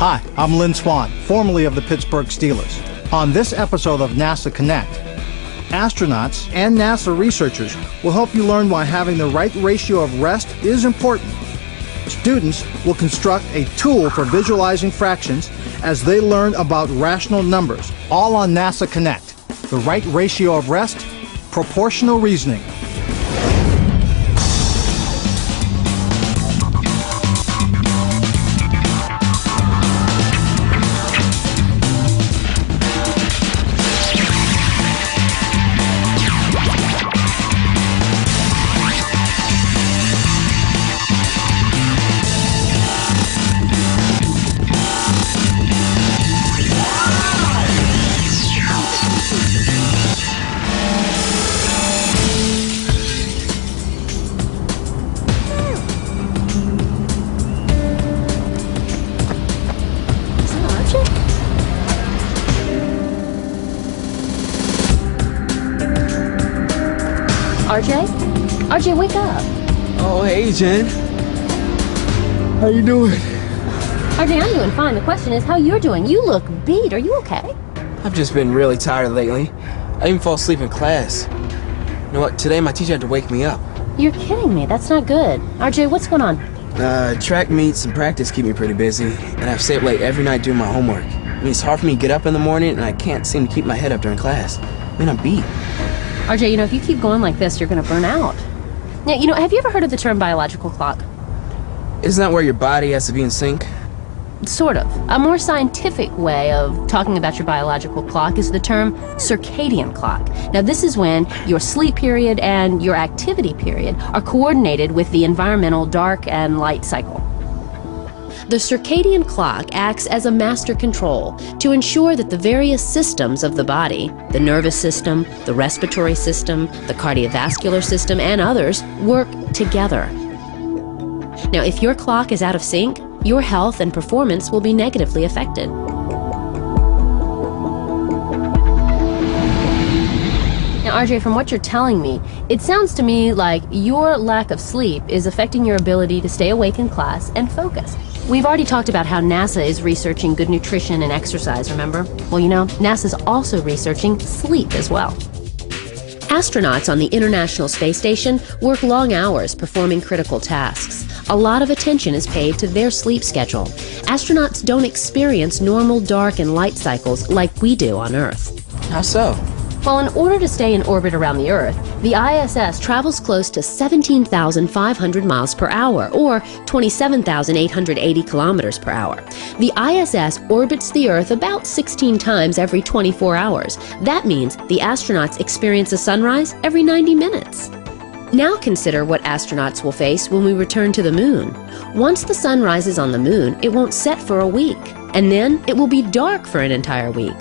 Hi, I'm Lynn Swan, formerly of the Pittsburgh Steelers. On this episode of NASA Connect, astronauts and NASA researchers will help you learn why having the right ratio of rest is important. Students will construct a tool for visualizing fractions as they learn about rational numbers, all on NASA Connect. The right ratio of rest, proportional reasoning. RJ, wake up. Oh, hey, Jen. How you doing? RJ, I'm doing fine. The question is how you're doing. You look beat. Are you okay? I've just been really tired lately. I even fall asleep in class. You know what? Today my teacher had to wake me up. You're kidding me. That's not good. RJ, what's going on? Track meets and practice keep me pretty busy, and I stay up late every night doing my homework. I mean, it's hard for me to get up in the morning, and I can't seem to keep my head up during class. I mean, I'm beat. RJ, if you keep going like this, you're going to burn out. Now, have you ever heard of the term biological clock? Isn't that where your body has to be in sync? Sort of. A more scientific way of talking about your biological clock is the term circadian clock. Now, this is when your sleep period and your activity period are coordinated with the environmental dark and light cycle. The circadian clock acts as a master control to ensure that the various systems of the body, the nervous system, the respiratory system, the cardiovascular system, and others, work together. Now, if your clock is out of sync, your health and performance will be negatively affected. Now, RJ, from what you're telling me, it sounds to me like your lack of sleep is affecting your ability to stay awake in class and focus. We've already talked about how NASA is researching good nutrition and exercise, remember? Well, NASA's also researching sleep as well. Astronauts on the International Space Station work long hours performing critical tasks. A lot of attention is paid to their sleep schedule. Astronauts don't experience normal dark and light cycles like we do on Earth. How so? Well, in order to stay in orbit around the Earth, the ISS travels close to 17,500 miles per hour, or 27,880 kilometers per hour. The ISS orbits the Earth about 16 times every 24 hours. That means the astronauts experience a sunrise every 90 minutes. Now consider what astronauts will face when we return to the moon. Once the sun rises on the moon, it won't set for a week, and then it will be dark for an entire week.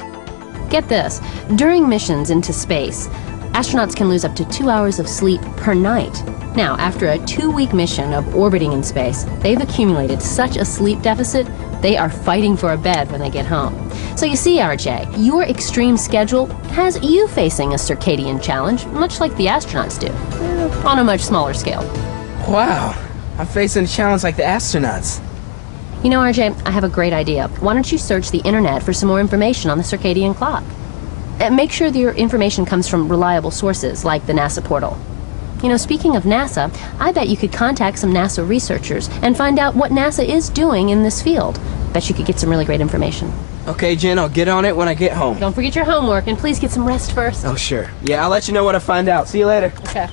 Get this, during missions into space, astronauts can lose up to 2 hours of sleep per night. Now, after a 2-week mission of orbiting in space, they've accumulated such a sleep deficit, they are fighting for a bed when they get home. So you see, RJ, your extreme schedule has you facing a circadian challenge, much like the astronauts do, on a much smaller scale. Wow, I'm facing a challenge like the astronauts. RJ, I have a great idea. Why don't you search the internet for some more information on the circadian clock? And make sure that your information comes from reliable sources like the NASA portal. Speaking of NASA, I bet you could contact some NASA researchers and find out what NASA is doing in this field. Bet you could get some really great information. Okay, Jen, I'll get on it when I get home. Don't forget your homework, and please get some rest first. Oh, sure. Yeah, I'll let you know what I find out. See you later. Okay.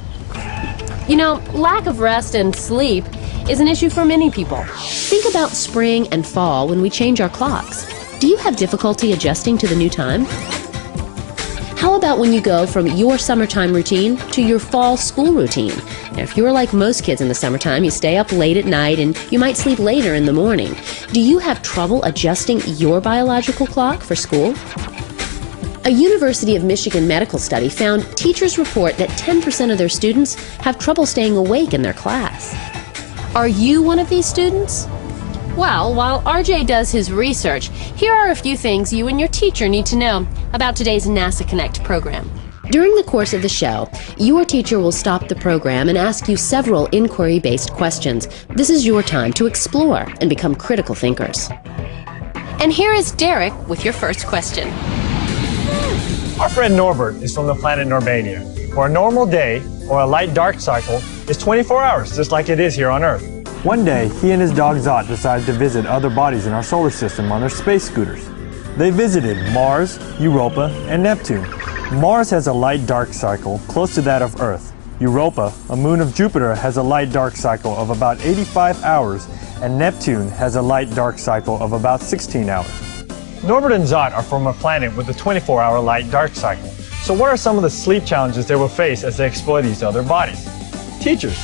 Lack of rest and sleep is an issue for many people. Think about spring and fall when we change our clocks. Do you have difficulty adjusting to the new time? How about when you go from your summertime routine to your fall school routine? Now, if you're like most kids in the summertime, you stay up late at night and you might sleep later in the morning. Do you have trouble adjusting your biological clock for school? A University of Michigan medical study found teachers report that 10% of their students have trouble staying awake in their class. Are you one of these students? Well, while RJ does his research, here are a few things you and your teacher need to know about today's NASA Connect program. During the course of the show, your teacher will stop the program and ask you several inquiry-based questions. This is your time to explore and become critical thinkers. And here is Derek with your first question. Our friend Norbert is from the planet Norbania, where a normal day, or a light-dark cycle, is 24 hours, just like it is here on Earth. One day, he and his dog Zot decided to visit other bodies in our solar system on their space scooters. They visited Mars, Europa, and Neptune. Mars has a light-dark cycle close to that of Earth. Europa, a moon of Jupiter, has a light-dark cycle of about 85 hours, and Neptune has a light-dark cycle of about 16 hours. Norbert and Zot are from a planet with a 24-hour light-dark cycle. So what are some of the sleep challenges they will face as they explore these other bodies? Teachers,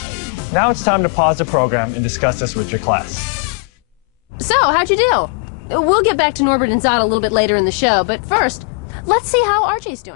now it's time to pause the program and discuss this with your class. So, how'd you do? We'll get back to Norbert and Zot a little bit later in the show, but first, let's see how RJ's doing.